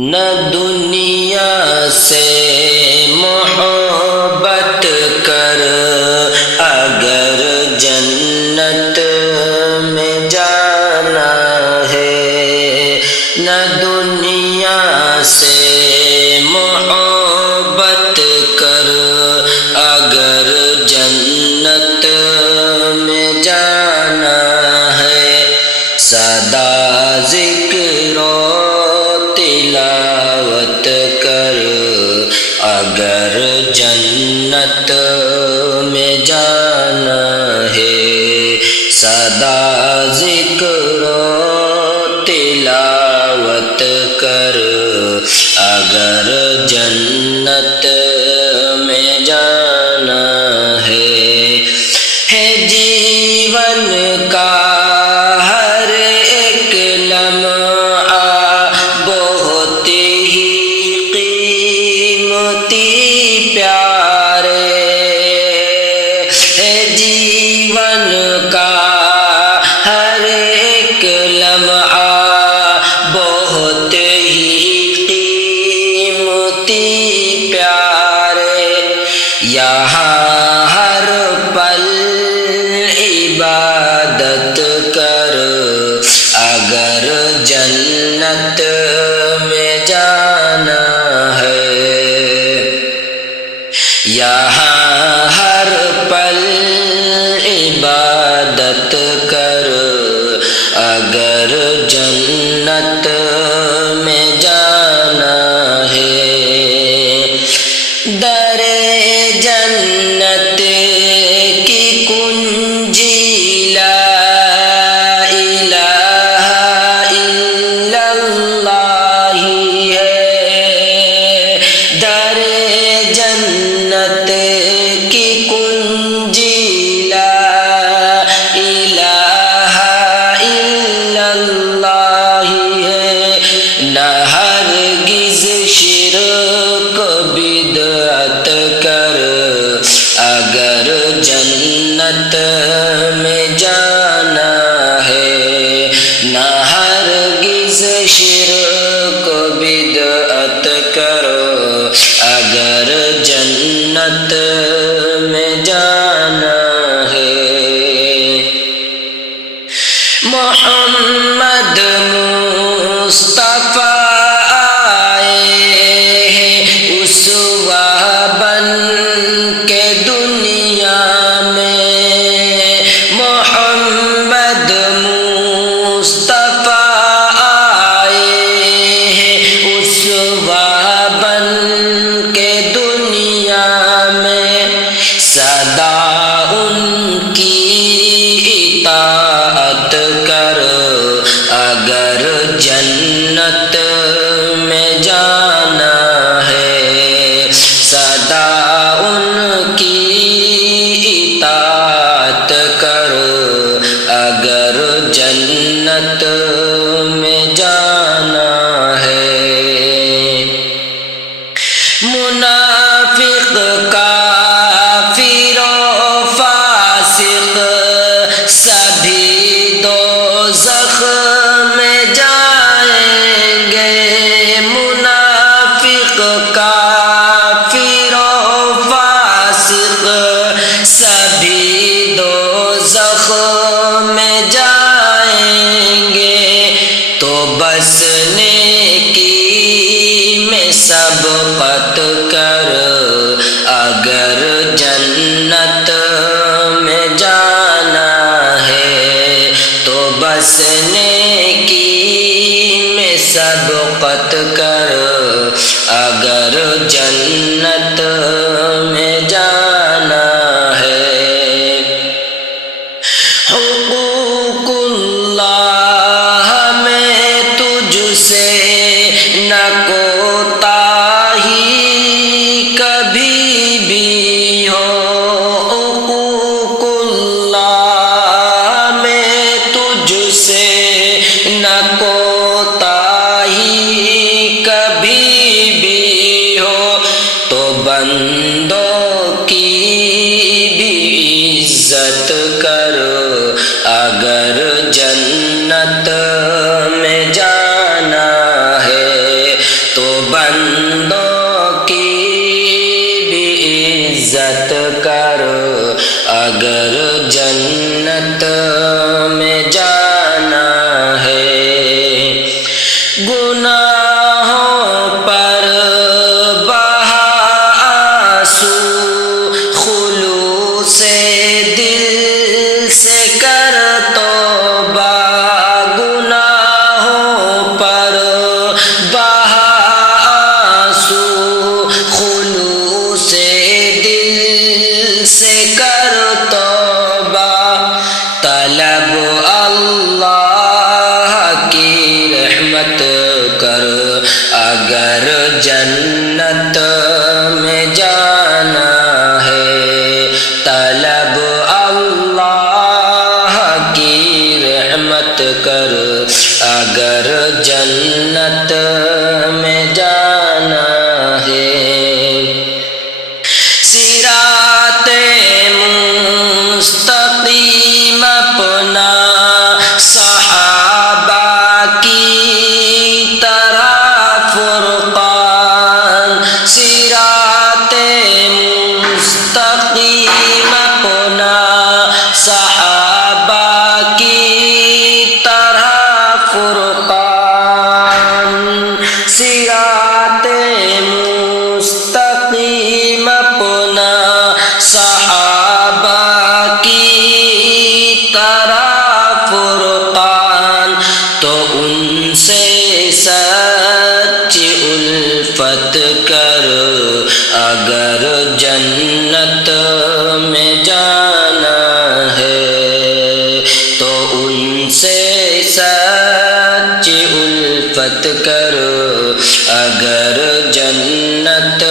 نہ دنیا سے محبت کر اگر جنت میں جانا ہے، نہ دنیا سے محبت کر اگر جنت میں جانا ہے، سدا ذکر و تلاوت کر اگر جنت میں جانا ہے، سدا ذکر و تلاوت کر اگر جنت میں جانا ہے جیون کا ہر ایک لمحہ بہت ہی قیمتی پیارے، ہے جیون کا ہر ایک لمحہ بہت ہی قیمتی پیارے، یہاں ہر پل عبادت کر اگر جنت میں جانا ہے، یہاں ہر پل عبادت کر اگر جنت میں جانا ہے، در جنت کی کنجی لا الہ الا اللہ ہی ہے، در جنت کی کنجی لا الہ الا اللہ ہی ہے، نہ ہرگز شرک بدعت کر اگر جنت میں جانا ہے، نہ ہرگز شرک بدعت کر اگر جنت میں جانا ہے، محمد مصطفیٰ اسوہ بن کے دنیا میں، محمد مصطفیٰ آئے ہیں اسوہ بن کے دنیا میں، سدا ان کی اطاعت کر اگر جنت میں جانا ہے، سدا ان کی اطاعت کر اگر جنت میں جانا ہے، منافق کافر و فاسق سبھی دوزخ میں جائیں گے، منافق کافر و فاسق سبھی دوزخ میں جائیں گے، تو بس نیکی میں سبقت کر اگر جنت میں جانا ہے، تو بس نیکی میں سبقت کر اگر جنت میں جانا ہے، حقوق اللہ میں تجھ سے نہ کوتاہی کبھی بھی ہو، حقوق اللہ میں تجھ سے نہ کوتاہی کبھی بھی ہو، تو بندوں کی بھی عزت کر اگر جنت میں جانا ہے، بندوں کی بھی عزت کر اگر جنت میں جانا ہے گناہوں پر بہا آنسو خلوص دل سے کر توبہ گناہوں پر بہا آنسو خلوص دل سے کر توبہ طلب اللہ کی رحمت کر اگر جنت میں جانا ہے طلب اللہ کی رحمت کر اگر جنت میں جانا ہے صراط مستقیم اپنا صحابہ کی طرح فرقان صراط مستقیم اپنا صحابہ کی طرح فرقان صراط مستقیم اپنا صحابہ کی طرح فرقان تو ان سے سچی الفت کر اگر جنت میں جانا ہے تو ان سے سچی الفت کر اگر جنت